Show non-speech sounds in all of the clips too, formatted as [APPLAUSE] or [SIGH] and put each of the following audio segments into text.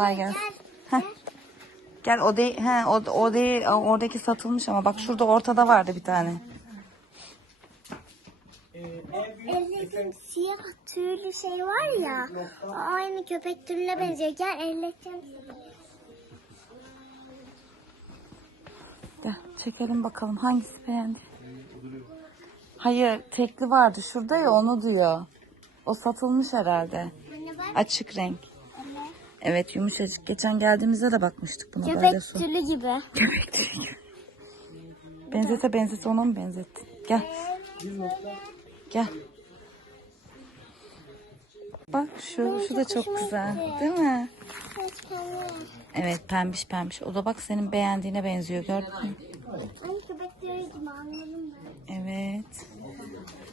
Kolay gelsin. Heh. Gel o değil, he, o, o değil, oradaki satılmış ama bak şurada ortada vardı bir tane. Ellerim siyah tüylü şey var ya. Aynı köpek türüne benziyor. Gel seni. Gel çekelim bakalım hangisi beğendi. Hayır tekli vardı şurada ya onu diyor. O satılmış herhalde. Açık renk. Evet yumuşacık. Geçen geldiğimizde de bakmıştık buna Köpek su. türlü gibi. [LAUGHS] Köpek tüyü. Benzete benzete ona mı benzetti? Gel. Gel. Bak şu, şu da çok güzel. Değil mi? Evet pembiş pembiş. O da bak senin beğendiğine benziyor gördün mü? Gibi? Evet.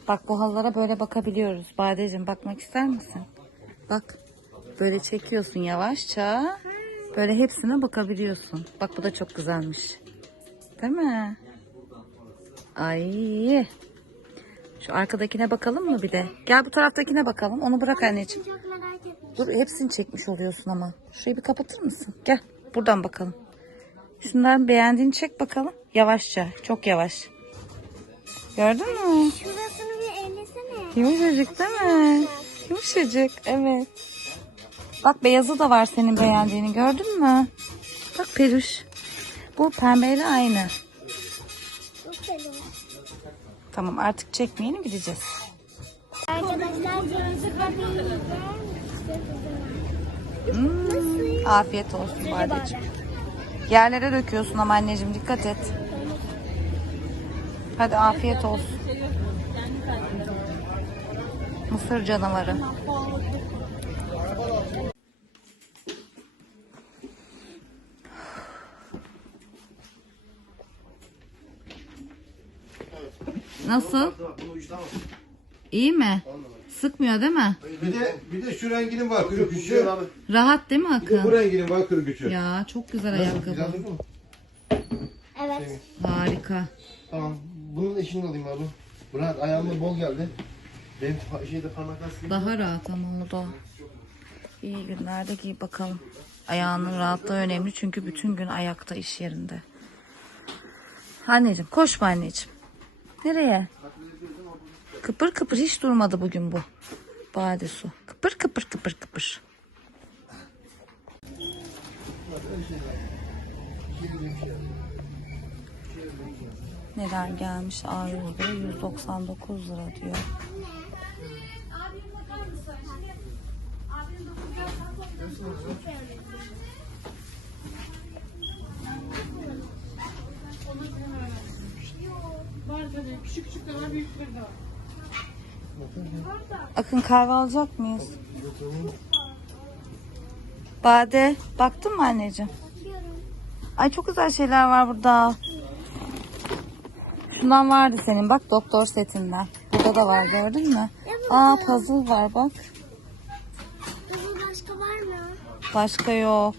Bak bu halılara böyle bakabiliyoruz. Badeciğim bakmak ister misin? Bak. Böyle çekiyorsun yavaşça. Böyle hepsine bakabiliyorsun. Bak bu da çok güzelmiş. Değil mi? Ay. Şu arkadakine bakalım mı bir de? Gel bu taraftakine bakalım. Onu bırak anneciğim. Çok merak ettim. Dur hepsini çekmiş oluyorsun ama. Şurayı bir kapatır mısın? Gel buradan bakalım. Şundan beğendiğini çek bakalım. Yavaşça. Çok yavaş. Gördün mü? Şurasını bir ellesene. Yumuşacık değil mi? Yumuşacık evet. Bak beyazı da var senin beğendiğini gördün mü? Bak peluş. Bu pembeyle aynı. Tamam artık çekmeyelim gideceğiz. Hmm, afiyet olsun Badeciğim. Yerlere döküyorsun ama anneciğim dikkat et. Hadi afiyet olsun. Mısır canavarı. Nasıl? İyi mi? Sıkmıyor değil mi? Bir de bir de şu renginin var kırık üçü. Rahat değil mi Bir de bu Akın? renginin var kırık üçü. Ya çok güzel ayakkabı. Güzel mi? Evet. Harika. Tamam. Bunun eşini alayım abi. Buna ayağımda bol geldi. Benim pa- şeyde parmaklar. Daha rahat ama o da. İyi günlerde giy bakalım. Ayağının rahatlığı önemli çünkü bütün gün ayakta iş yerinde. Anneciğim koşma anneciğim. Nereye? Kıpır kıpır hiç durmadı bugün bu. Bade su. Kıpır kıpır kıpır kıpır. Neler gelmiş A100'de 199 lira diyor. Akın kahve alacak mıyız? Bade baktın mı anneciğim? Ay çok güzel şeyler var burada. Şundan vardı senin bak doktor setinden. Burada da var gördün mü? Aa puzzle var bak. Başka var mı? Başka yok.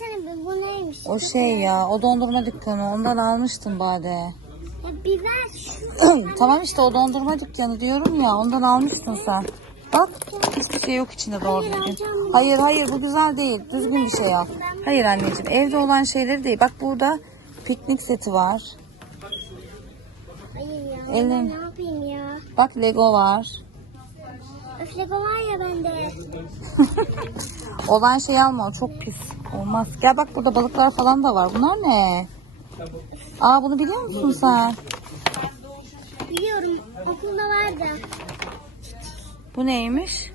Versene. Bu neymiş? O şey ya o dondurma dükkanı ondan almıştım Bade. Ya bir ver şu. [CLEARS THROAT] tamam işte o dondurma dükkanı diyorum ya ondan almıştın sen. Bak hiçbir şey yok içinde doğru Hayır, düzgün. Hayır hayır bu güzel değil. Düzgün bir şey al. Hayır anneciğim evde olan şeyleri değil. Bak burada piknik seti var. Hayır ya. Elin. Ne yapayım ya? Bak Lego var. Öf Lego var ya bende. [LAUGHS] Olan şey alma o çok pis. Olmaz. Gel bak burada balıklar falan da var. Bunlar ne? Aa bunu biliyor musun sen? Biliyorum. Okulda vardı. Bu neymiş?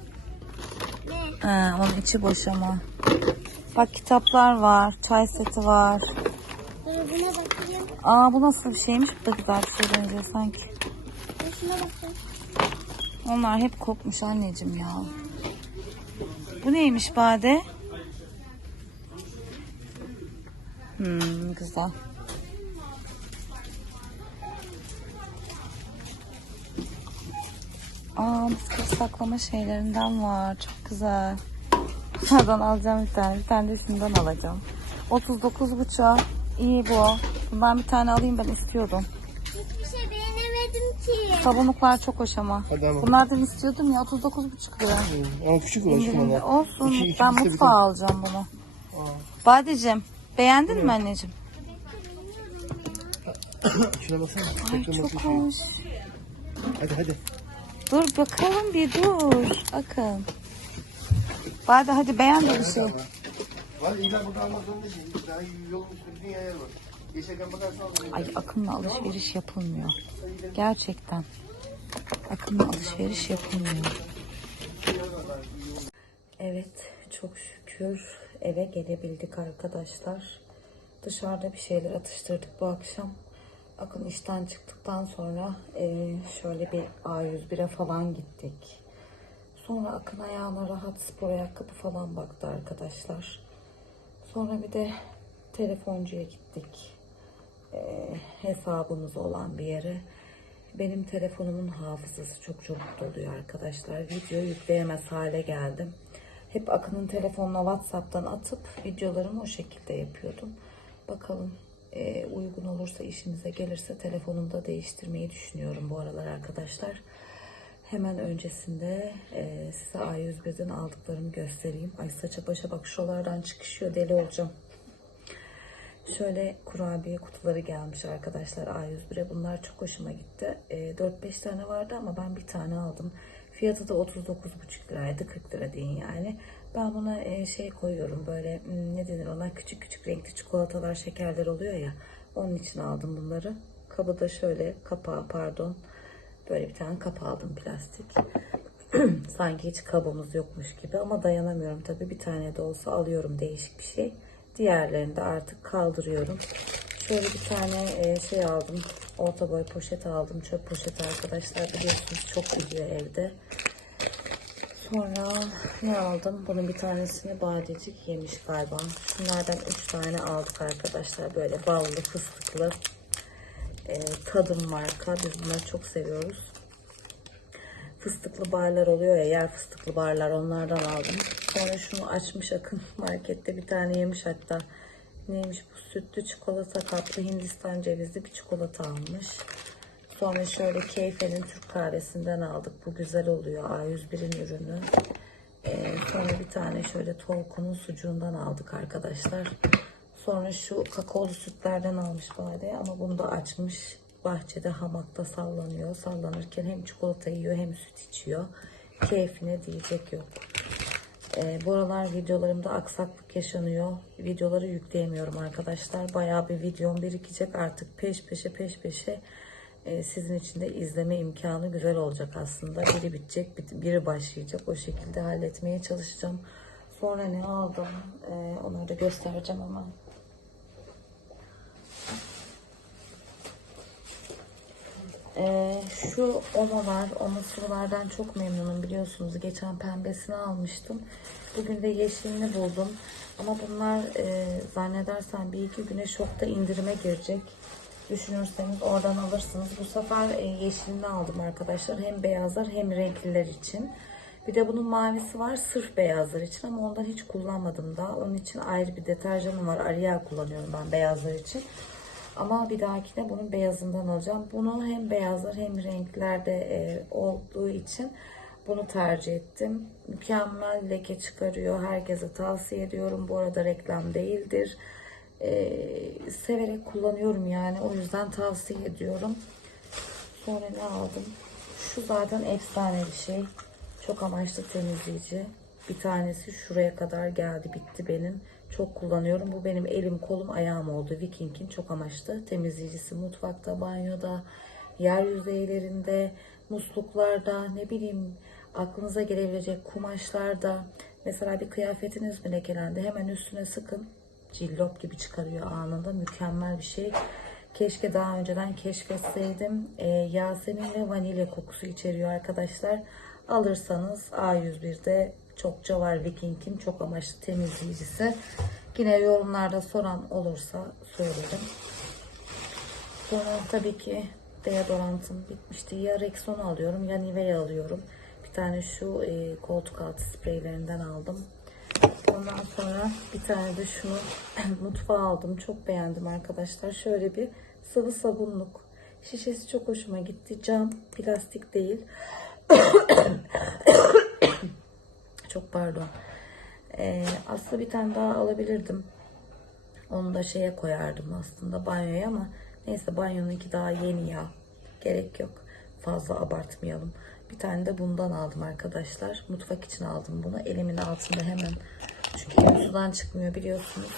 Ne? Ha, onun içi boş ama. Bak kitaplar var. Çay seti var. Dur buna bakayım. Aa bu nasıl bir şeymiş? Bu da güzel bir şey benziyor sanki. Dur şuna bakayım. Onlar hep kopmuş anneciğim ya. Bu neymiş Bade? Hmm, güzel. Aa bisküvi saklama şeylerinden var. Çok güzel. Bunlardan alacağım bir tane. Bir tane de şundan alacağım. 39 buçuğa. İyi bu. Bundan bir tane alayım ben istiyordum. Hiçbir şey beğenemedim ki. sabunluklar çok hoş ama. Hadi ama. Bunlardan istiyordum ya 39,5 lira. Ama küçük onlar. olsun. İki- iki ben mutfağa alacağım bunu. Badeciğim beğendin mi anneciğim? [COUGHS] Şuna baksana. Ay Tekrar çok bakayım. hoş. Hadi hadi. Dur bakalım bir dur. Bakın. Bade hadi beğen de bir şey. Var illa burada almak zorunda değil. Daha yolun üstünde yer var. Geçerken bakarsan al. Ay akınla alışveriş yapılmıyor. Gerçekten. Akınla alışveriş yapılmıyor. Evet çok şükür eve gelebildik arkadaşlar. Dışarıda bir şeyler atıştırdık bu akşam. Akın işten çıktıktan sonra eee, şöyle bir A101'e falan gittik. Sonra Akın ayağına rahat spor ayakkabı falan baktı arkadaşlar. Sonra bir de telefoncuya gittik. Eee, hesabımız olan bir yere. Benim telefonumun hafızası çok çabuk doluyor arkadaşlar. Video yükleyemez hale geldim. Hep Akın'ın telefonuna WhatsApp'tan atıp videolarımı o şekilde yapıyordum. Bakalım eee, uygun olursa işimize gelirse telefonumu da değiştirmeyi düşünüyorum bu aralar arkadaşlar. Hemen öncesinde eee, size A101'den aldıklarımı göstereyim. Ay saça başa bak şuralardan çıkışıyor deli olacağım. Şöyle kurabiye kutuları gelmiş arkadaşlar A101'e. Bunlar çok hoşuma gitti. Ee, 4-5 tane vardı ama ben bir tane aldım. Fiyatı da 39,5 liraydı. 40 lira deyin yani. Ben buna e, şey koyuyorum böyle hmm, ne denir ona küçük küçük renkli çikolatalar şekerler oluyor ya. Onun için aldım bunları. Kabı da şöyle kapağı pardon. Böyle bir tane kap aldım plastik. [CLEARS THROAT] Sanki hiç kabımız yokmuş gibi ama dayanamıyorum tabii. Bir tane de olsa alıyorum değişik bir şey. Diğerlerini de artık kaldırıyorum. Şöyle bir tane e, şey aldım. Orta boy poşet aldım. Çöp poşeti arkadaşlar biliyorsunuz çok gidiyor evde. Sonra ne aldım? Bunun bir tanesini badecik yemiş galiba. Şunlardan 3 tane aldık arkadaşlar. Böyle ballı fıstıklı e, tadım marka. Biz bunları çok seviyoruz fıstıklı barlar oluyor ya yer fıstıklı barlar onlardan aldım. Sonra şunu açmış Akın [LAUGHS] markette bir tane yemiş hatta. Neymiş bu sütlü çikolata kaplı Hindistan cevizli bir çikolata almış. Sonra şöyle Keyfe'nin Türk kahvesinden aldık. Bu güzel oluyor. A101'in ürünü. Ee, sonra bir tane şöyle Tolku'nun sucuğundan aldık arkadaşlar. Sonra şu kakaolu sütlerden almış Bade ama bunu da açmış. Bahçede hamakta sallanıyor. Sallanırken hem çikolata yiyor hem süt içiyor. Keyfine diyecek yok. Ee, bu aralar videolarımda aksaklık yaşanıyor. Videoları yükleyemiyorum arkadaşlar. Bayağı bir videom birikecek artık peş peşe peş peşe e, sizin için de izleme imkanı güzel olacak aslında. Biri bitecek, bit- biri başlayacak. O şekilde halletmeye çalışacağım. Sonra ne aldım? Ee, onları da göstereceğim ama. Ee, şu omalar, oma sıvılardan çok memnunum biliyorsunuz. Geçen pembesini almıştım. Bugün de yeşilini buldum. Ama bunlar e, zannedersem bir iki güne şokta indirime girecek. Düşünürseniz oradan alırsınız. Bu sefer e, yeşilini aldım arkadaşlar. Hem beyazlar hem renkliler için. Bir de bunun mavisi var sırf beyazlar için ama ondan hiç kullanmadım daha. Onun için ayrı bir deterjanım var. Ariel kullanıyorum ben beyazlar için. Ama bir dahakine bunun beyazından alacağım. Bunu hem beyazlar hem renklerde e, olduğu için bunu tercih ettim. Mükemmel leke çıkarıyor. Herkese tavsiye ediyorum. Bu arada reklam değildir. E, severek kullanıyorum yani. O yüzden tavsiye ediyorum. Sonra ne aldım? Şu zaten efsane bir şey. Çok amaçlı temizleyici. Bir tanesi şuraya kadar geldi bitti benim. Çok kullanıyorum. Bu benim elim, kolum, ayağım oldu. Viking'in çok amaçlı temizleyicisi. Mutfakta, banyoda, yer yüzeylerinde, musluklarda, ne bileyim aklınıza gelebilecek kumaşlarda. Mesela bir kıyafetiniz mi lekelendi? Hemen üstüne sıkın. Cillop gibi çıkarıyor anında. Mükemmel bir şey. Keşke daha önceden keşfetseydim. Ee, Yasemin ve vanilya kokusu içeriyor arkadaşlar. Alırsanız A101'de çokça var Viking'in çok amaçlı temizleyicisi. Yine yorumlarda soran olursa söylerim. Sonra tabii ki deodorantım bitmişti. Ya Rexona alıyorum ya Nivea alıyorum. Bir tane şu e, koltuk altı spreylerinden aldım. Ondan sonra bir tane de şunu [CLEARS THROAT] mutfağa aldım. Çok beğendim arkadaşlar. Şöyle bir sıvı sabunluk. Şişesi çok hoşuma gitti. Cam, plastik değil. [CLEARS THROAT] çok pardon. Ee, aslında bir tane daha alabilirdim. Onu da şeye koyardım aslında banyoya ama neyse banyonunki daha yeni ya. Gerek yok. Fazla abartmayalım. Bir tane de bundan aldım arkadaşlar. Mutfak için aldım bunu. Elimin altında hemen. Çünkü sudan çıkmıyor biliyorsunuz.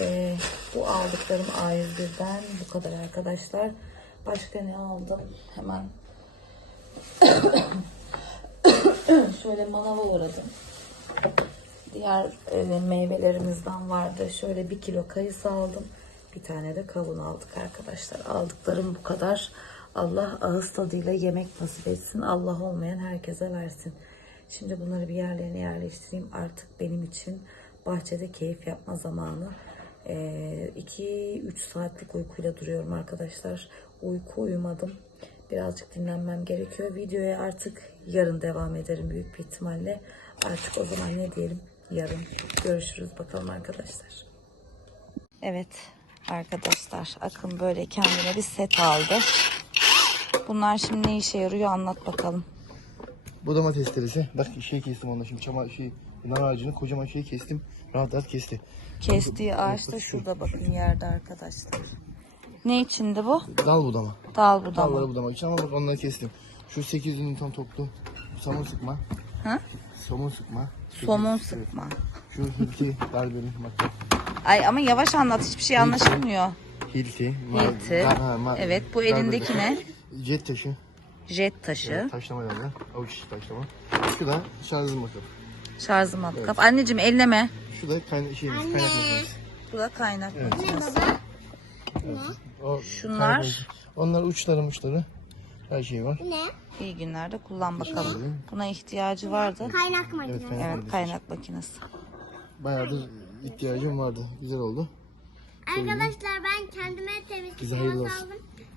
Ee, bu aldıklarım A101'den bu kadar arkadaşlar. Başka ne aldım? Hemen [CLEARS THROAT] şöyle manava uğradım. Diğer e, meyvelerimizden vardı. Şöyle bir kilo kayısı aldım. Bir tane de kavun aldık arkadaşlar. Aldıklarım bu kadar. Allah ağız tadıyla yemek nasip etsin. Allah olmayan herkese versin. Şimdi bunları bir yerlerine yerleştireyim. Artık benim için bahçede keyif yapma zamanı. 2-3 saatlik uykuyla duruyorum arkadaşlar. Uyku uyumadım. Birazcık dinlenmem gerekiyor. Videoya artık yarın devam ederim büyük bir ihtimalle. Artık o zaman ne diyelim? Yarın görüşürüz bakalım arkadaşlar. Evet arkadaşlar Akın böyle kendine bir set aldı. Bunlar şimdi ne işe yarıyor anlat bakalım. Bu domates terisi. Bak şey kestim onunla şimdi çama şey nar ağacını kocaman şey kestim. Rahat rahat kesti. Kestiği ağaç da şurada bakın yerde arkadaşlar. Ne içindi bu? Dal budama. Dal budama. Dalları budamak için ama bak onları kestim. Şu 8 Newton toplu somon sıkma. Ha? Somon sıkma. Somon Evet. sıkma. Şu hilti darbenin bak. Ay ama yavaş anlat hiçbir şey anlaşılmıyor. Hilti. Hilti. dar- ha, ma- Evet bu elindeki ne? Jet taşı. Jet taşı. Taşlama yerler. Avuç içi taşlama. Şu da şarj makinet. Şarjı matkap. Anneciğim elleme. Şu da kayna şeyimiz, kaynak makinesi. Bu da kaynak Evet. makinesi. O Şunlar? kaynak- Onlar uçları uçları. Her şey var. Ne? İyi günlerde kullan bakalım. Buna ihtiyacı vardı. Kaynak makinesi. Evet, kaynak Evet makinesi. kaynak makinesi. Bayağıdır ihtiyacım vardı. Güzel oldu. Arkadaşlar ben kendime temizlik aldım.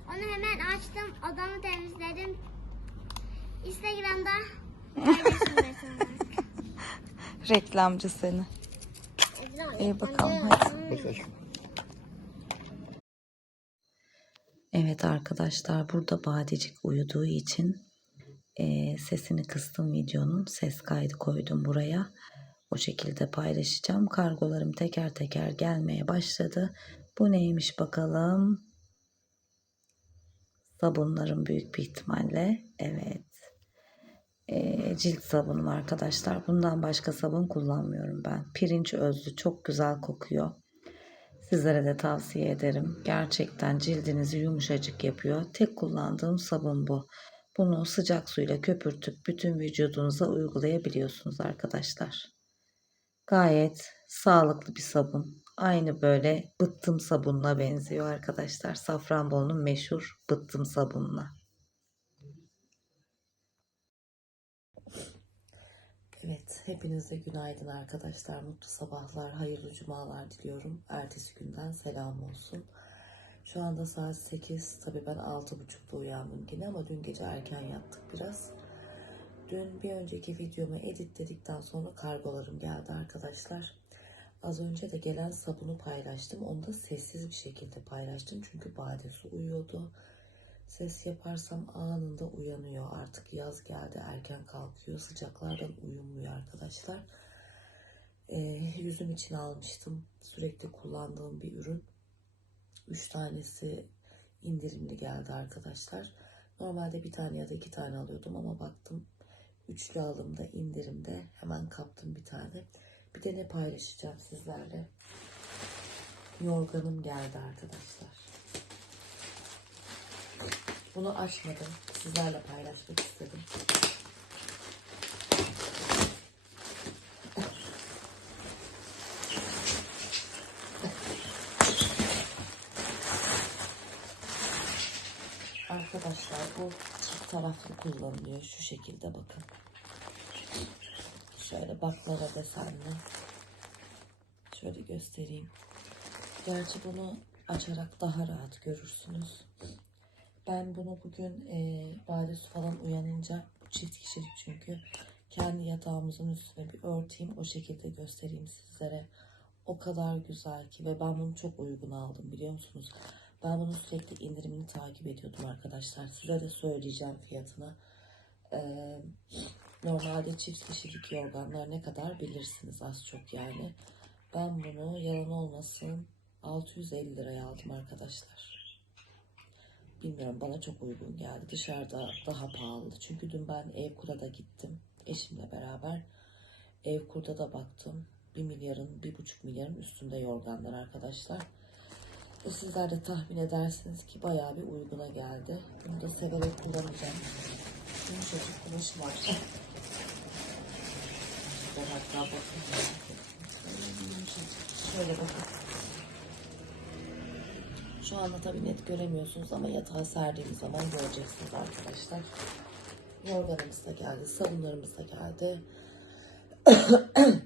Onu hemen açtım. Odamı temizledim. Instagram'da. [LAUGHS] Reklamcı seni. İyi bakalım hadi. Aşkım. Evet arkadaşlar burada Badecik uyuduğu için eee, sesini kıstım videonun. Ses kaydı koydum buraya. O şekilde paylaşacağım. Kargolarım teker teker gelmeye başladı. Bu neymiş bakalım. Sabunlarım büyük bir ihtimalle. Evet. Eee, cilt sabunum arkadaşlar. Bundan başka sabun kullanmıyorum ben. Pirinç özlü çok güzel kokuyor. Sizlere de tavsiye ederim. Gerçekten cildinizi yumuşacık yapıyor. Tek kullandığım sabun bu. Bunu sıcak suyla köpürtüp bütün vücudunuza uygulayabiliyorsunuz arkadaşlar. Gayet sağlıklı bir sabun. Aynı böyle bıttım sabununa benziyor arkadaşlar. Safranbolu'nun meşhur bıttım sabununa. Evet, hepinize günaydın arkadaşlar. Mutlu sabahlar, hayırlı cumalar diliyorum. Ertesi günden selam olsun. Şu anda saat 8. Tabii ben 6.30'da uyandım yine ama dün gece erken yattık biraz. Dün bir önceki videomu editledikten sonra kargolarım geldi arkadaşlar. Az önce de gelen sabunu paylaştım. Onu da sessiz bir şekilde paylaştım. Çünkü Badesi uyuyordu. Ses yaparsam anında uyanıyor. Artık yaz geldi erken kalkıyor. Sıcaklardan uyumuyor arkadaşlar. Ee, yüzüm için almıştım. Sürekli kullandığım bir ürün. 3 tanesi indirimli geldi arkadaşlar. Normalde bir tane ya da iki tane alıyordum ama baktım üçlü alımda indirimde hemen kaptım bir tane. Bir de ne paylaşacağım sizlerle. Yorganım geldi arkadaşlar. Bunu açmadım. Sizlerle paylaşmak istedim. Arkadaşlar bu çift taraflı kullanılıyor. Şu şekilde bakın. Şöyle baklava desenli. Şöyle göstereyim. Gerçi bunu açarak daha rahat görürsünüz. Ben bunu bugün e, bade falan uyanınca çift kişilik çünkü kendi yatağımızın üstüne bir örteyim o şekilde göstereyim sizlere. O kadar güzel ki ve ben bunu çok uygun aldım biliyor musunuz? Ben bunun sürekli indirimini takip ediyordum arkadaşlar. Size de söyleyeceğim fiyatını. Ee, normalde çift kişilik yorganlar ne kadar bilirsiniz az çok yani. Ben bunu yalan olmasın 650 liraya aldım arkadaşlar. Bilmiyorum bana çok uygun geldi. Dışarıda daha pahalı. Çünkü dün ben Evkur'a da gittim eşimle beraber. Evkur'da da baktım. 1 milyarın, 1,5 milyarın üstünde yorganlar arkadaşlar. E sizler de tahmin edersiniz ki bayağı bir uyguna geldi. Bunu da severek kullanacağım. Yumuşacık kumaşı var. Ben hatta bakın. Şöyle bakın. Şu anda tabii net göremiyorsunuz ama yatağa serdiğimiz zaman göreceksiniz arkadaşlar. Yorganımız da geldi, sabunlarımız da geldi. [COUGHS]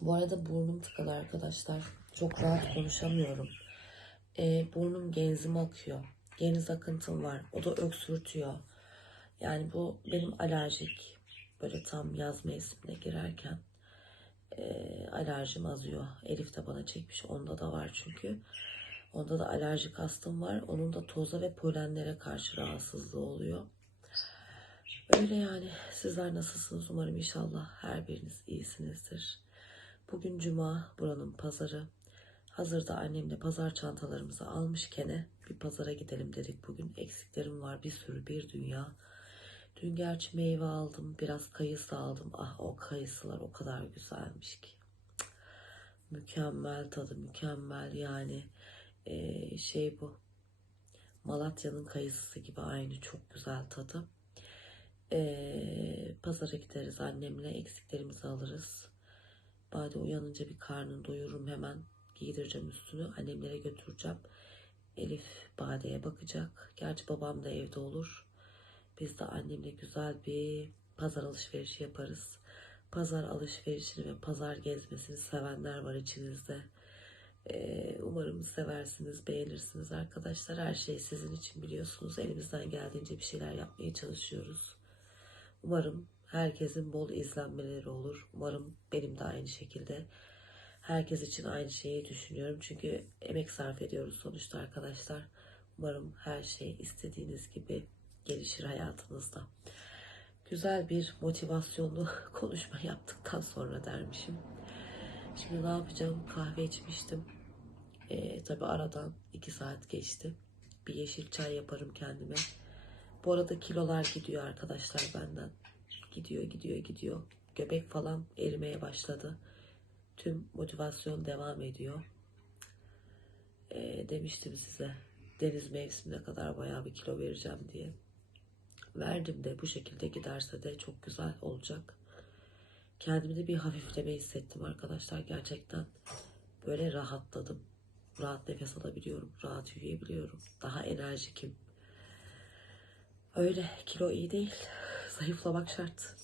Bu arada burnum tıkalı arkadaşlar. Çok rahat konuşamıyorum. Ee, burnum genzime akıyor. Geniz akıntım var. O da öksürtüyor. Yani bu benim alerjik. Böyle tam yaz mevsimine girerken e, alerjim azıyor. Elif de bana çekmiş. Onda da var çünkü. Onda da alerjik astım var. Onun da toza ve polenlere karşı rahatsızlığı oluyor. Öyle yani. Sizler nasılsınız? Umarım inşallah her biriniz iyisinizdir. Bugün cuma, buranın pazarı. Hazırda annemle pazar çantalarımızı almışken bir pazara gidelim dedik bugün. Eksiklerim var bir sürü bir dünya. Dün gerçi meyve aldım, biraz kayısı aldım. Ah o kayısılar o kadar güzelmiş ki. Mükemmel tadı, mükemmel yani. Ee, şey bu. Malatya'nın kayısısı gibi aynı çok güzel tadı. Ee, pazara gideriz annemle eksiklerimizi alırız. Bade uyanınca bir karnını doyururum hemen. Giydireceğim üstünü. Annemlere götüreceğim. Elif Bade'ye bakacak. Gerçi babam da evde olur. Biz de annemle güzel bir pazar alışverişi yaparız. Pazar alışverişini ve pazar gezmesini sevenler var içinizde. Ee, umarım seversiniz, beğenirsiniz arkadaşlar. Her şey sizin için biliyorsunuz. Elimizden geldiğince bir şeyler yapmaya çalışıyoruz. Umarım herkesin bol izlenmeleri olur. Umarım benim de aynı şekilde. Herkes için aynı şeyi düşünüyorum. Çünkü emek sarf ediyoruz sonuçta arkadaşlar. Umarım her şey istediğiniz gibi gelişir hayatınızda. Güzel bir motivasyonlu [LAUGHS] konuşma yaptıktan sonra dermişim. Şimdi ne yapacağım? Kahve içmiştim. Ee, tabii aradan iki saat geçti. Bir yeşil çay yaparım kendime. Bu arada kilolar gidiyor arkadaşlar benden. Gidiyor, gidiyor, gidiyor. Göbek falan erimeye başladı. Tüm motivasyon devam ediyor. Ee, demiştim size deniz mevsimine kadar bayağı bir kilo vereceğim diye. Verdim de bu şekilde giderse de çok güzel olacak. Kendimde bir hafifleme hissettim arkadaşlar. Gerçekten böyle rahatladım. Rahat nefes alabiliyorum. Rahat yürüyebiliyorum. Daha enerjikim. Öyle kilo iyi değil. Zayıflamak şart.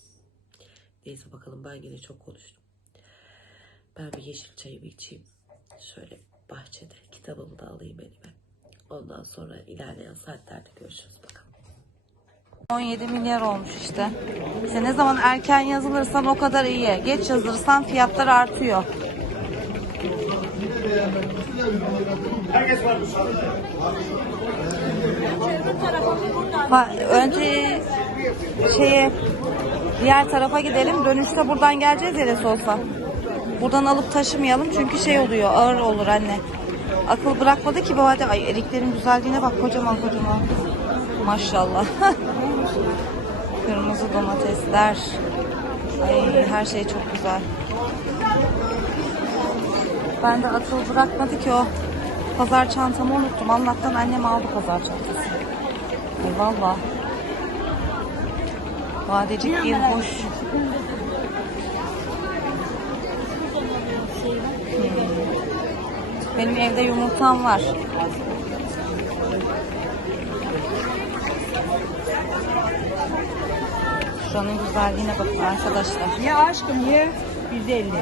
Neyse bakalım ben yine çok konuştum. Ben bir yeşil çayımı içeyim. Şöyle bahçede kitabımı da alayım elime. Ondan sonra ilerleyen saatlerde görüşürüz. 17 milyar olmuş işte. İşte ne zaman erken yazılırsan o kadar iyi. Geç yazılırsan fiyatlar artıyor. Önce şeye diğer tarafa gidelim. Dönüşte buradan geleceğiz nasıl olsa. Buradan alıp taşımayalım çünkü şey oluyor ağır olur anne. Akıl bırakmadı ki bu halde. Ay eriklerin güzelliğine bak kocaman kocaman. Maşallah. [LAUGHS] Kırmızı domatesler. Ay her şey çok güzel. Ben de atıl bırakmadı ki o pazar çantamı unuttum. Allah'tan annem aldı pazar çantası. Ay valla. Badecik bir hoş. Benim evde yumurtam var. Şuranın güzelliğine bakın arkadaşlar. Ya aşkım ye. 150.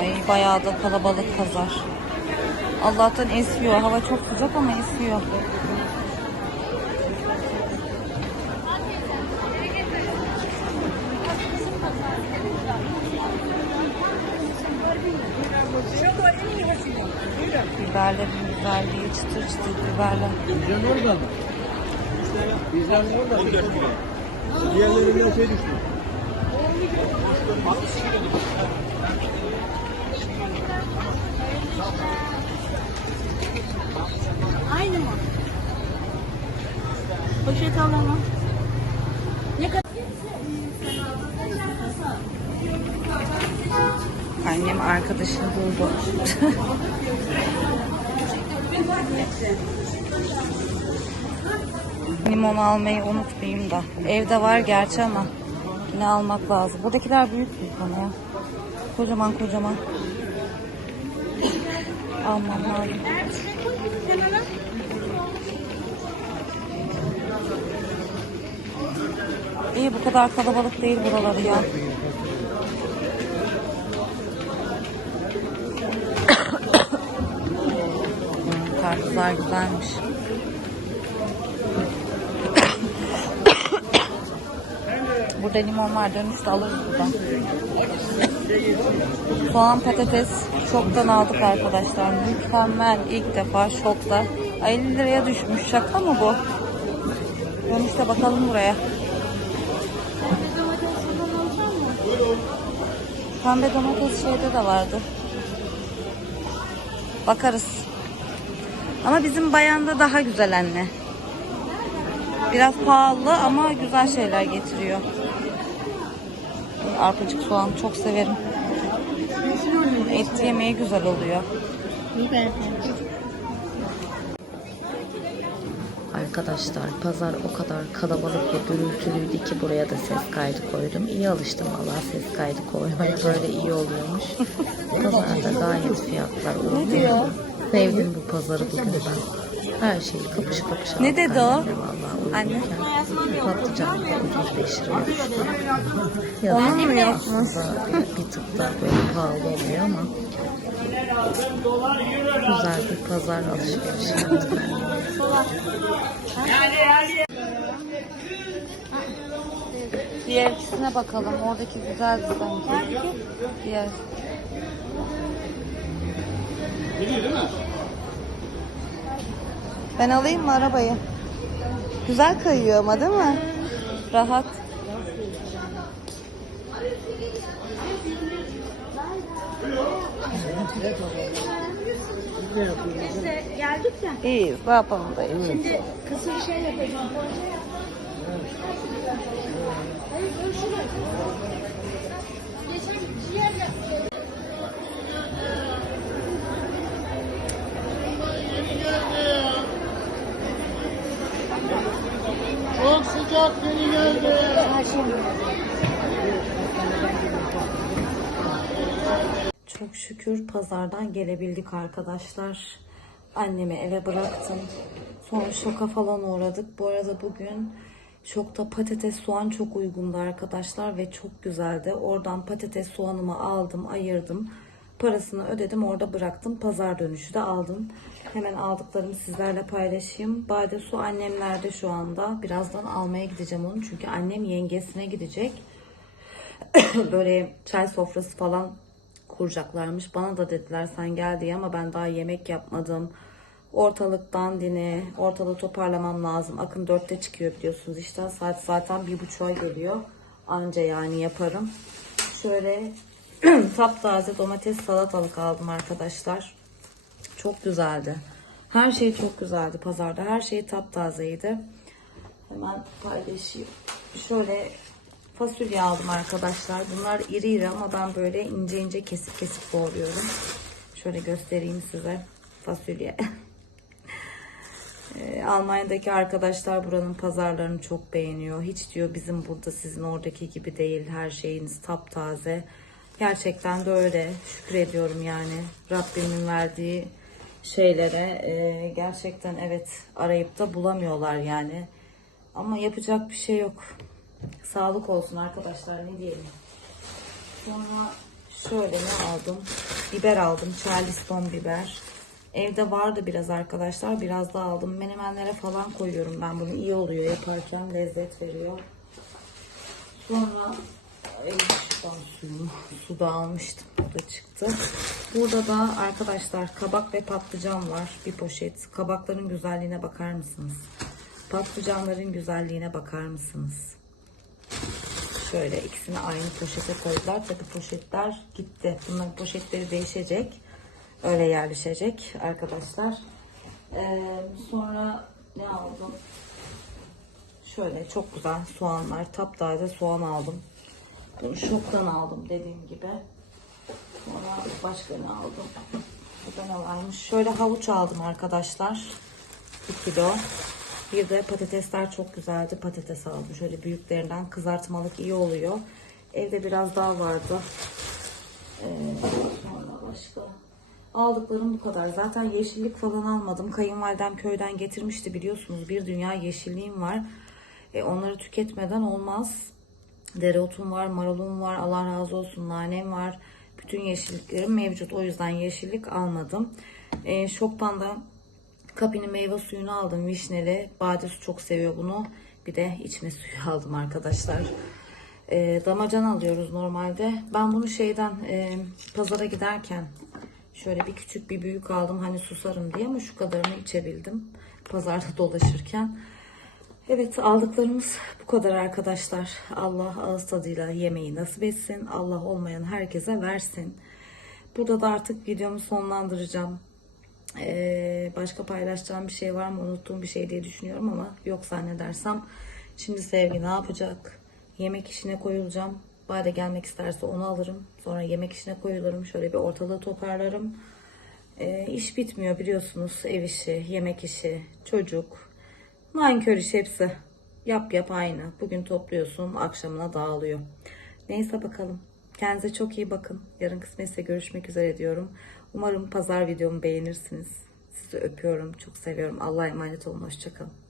Ay bayağı da kalabalık pazar. Allah'tan esiyor. Hava çok sıcak ama esiyor. işte biberler. Bizden orada mı? Bizden orada. 14 kilo. Diğerlerinden şey düştü. Aynı mı? Poşet alalım. Annem arkadaşını buldu. [LAUGHS] Limon almayı unutmayayım da. Evde var gerçi ama yine almak lazım. Buradakiler büyük büyük ama ya. Kocaman kocaman. Almam lazım. İyi bu kadar kalabalık değil buraları ya. [COUGHS] Karpuzlar güzelmiş. Burada var. Dönüşte alırız buradan. Soğan patates çoktan aldık arkadaşlar. Mükemmel. ilk defa şokta. Ay, 50 liraya düşmüş. Şaka mı bu? Dönüşte bakalım buraya. Pembe domates şeyde de vardı. Bakarız. Ama bizim bayanda daha güzel anne. Biraz pahalı ama güzel şeyler getiriyor. Arpacık soğan çok severim. Et yemeği güzel oluyor. Arkadaşlar pazar o kadar kalabalık ve gürültülüydü ki buraya da ses kaydı koydum. İyi alıştım valla ses kaydı koymaya [LAUGHS] böyle iyi oluyormuş. Pazarda gayet fiyatlar uygun. Sevdim bu pazarı bugün ben. Her şeyi kapış kapış. Ne dedi o? Anne. Patlıcan da ucuz 5 liraya düştü. Ya Onu mu yapmış? bir, tık da böyle pahalı oluyor ama güzel bir pazar alışverişi. Diğer ikisine bakalım. Oradaki güzeldi sanki. Diğer. Ben alayım mı arabayı? Güzel kayıyor ama değil mi? Rahat. Geldik ya. İyiyiz. Ne yapalım dayı? Şimdi kısa bir şey yapacağım. Çok sıcak yeni geldi. Şükür pazardan gelebildik arkadaşlar. Annemi eve bıraktım. Sonra şoka falan uğradık. Bu arada bugün şokta patates soğan çok uygundu arkadaşlar ve çok güzeldi. Oradan patates soğanımı aldım, ayırdım. Parasını ödedim, orada bıraktım. Pazar dönüşü de aldım. Hemen aldıklarımı sizlerle paylaşayım. Bade su annemlerde şu anda. Birazdan almaya gideceğim onu. Çünkü annem yengesine gidecek. [COUGHS] böyle çay sofrası falan kuracaklarmış. Bana da dediler sen gel diye ama ben daha yemek yapmadım. Ortalıktan dini, ortalığı toparlamam lazım. Akın dörtte çıkıyor biliyorsunuz işte. Saat zaten bir buçuğa geliyor. Anca yani yaparım. Şöyle [CLEARS THROAT] taptaze domates salatalık aldım arkadaşlar. Çok güzeldi. Her şey çok güzeldi pazarda. Her şey taptazeydi. Hemen paylaşayım. Şöyle fasulye aldım arkadaşlar. Bunlar iri iri ama ben böyle ince ince kesip kesip doğruyorum. Şöyle göstereyim size fasulye. [LAUGHS] Ee, Almanya'daki arkadaşlar buranın pazarlarını çok beğeniyor. Hiç diyor bizim burada sizin oradaki gibi değil. Her şeyiniz taptaze. Gerçekten de öyle. Şükür ediyorum yani. Rabbimin verdiği şeylere e, gerçekten evet arayıp da bulamıyorlar yani. Ama yapacak bir şey yok. Sağlık olsun arkadaşlar ne diyelim. Sonra şöyle ne aldım? Biber aldım. Charleston biber. Evde vardı biraz arkadaşlar. Biraz daha aldım. Menemenlere falan koyuyorum ben bunu. iyi oluyor yaparken. Lezzet veriyor. Sonra Elbistan suyunu suda almıştım. O da çıktı. Burada da arkadaşlar kabak ve patlıcan var. Bir poşet. Kabakların güzelliğine bakar mısınız? Patlıcanların güzelliğine bakar mısınız? Şöyle ikisini aynı poşete koydular. Tabii poşetler gitti. Bunların poşetleri değişecek. Öyle yerleşecek arkadaşlar. Ee, sonra ne aldım? Şöyle çok güzel soğanlar. Taptaze soğan aldım. Bunu şoktan aldım dediğim gibi. Sonra başka ne aldım? Burada ne varmış? Şöyle havuç aldım arkadaşlar. 1 kilo. Bir de patatesler çok güzeldi. Patates aldım. Şöyle büyüklerinden kızartmalık iyi oluyor. Evde biraz daha vardı. Ee, başka. Aldıklarım bu kadar. Zaten yeşillik falan almadım. Kayınvalidem köyden getirmişti biliyorsunuz. Bir dünya yeşilliğim var. E, onları tüketmeden olmaz. Dereotum var, marulum var, Allah razı olsun nanem var. Bütün yeşilliklerim mevcut. O yüzden yeşillik almadım. E, şoktan da kapinin meyve suyunu aldım vişneli. Badesi çok seviyor bunu. Bir de içme suyu [LAUGHS] aldım arkadaşlar. E, damacan alıyoruz normalde. Ben bunu şeyden e, pazara giderken şöyle bir küçük bir büyük aldım. Hani susarım diye ama şu kadarını içebildim. Pazarda [LAUGHS] dolaşırken. Evet aldıklarımız bu kadar arkadaşlar. Allah ağız tadıyla yemeği nasip etsin. Allah olmayan herkese versin. Burada da artık videomu sonlandıracağım. Ee, başka paylaşacağım bir şey var mı unuttuğum bir şey diye düşünüyorum ama yok zannedersem. Şimdi Sevgi ne yapacak? Yemek işine koyulacağım. Bade gelmek isterse onu alırım. Sonra yemek işine koyulurum. Şöyle bir ortalığı toparlarım. Ee, iş bitmiyor biliyorsunuz. Ev işi, yemek işi, çocuk. Nankör iş hepsi. Yap yap aynı. Bugün topluyorsun, akşamına dağılıyor. Neyse bakalım. Kendinize çok iyi bakın. Yarın kısmetse görüşmek üzere diyorum. Umarım pazar videomu beğenirsiniz. Sizi öpüyorum. Çok seviyorum. Allah'a emanet olun. Hoşçakalın.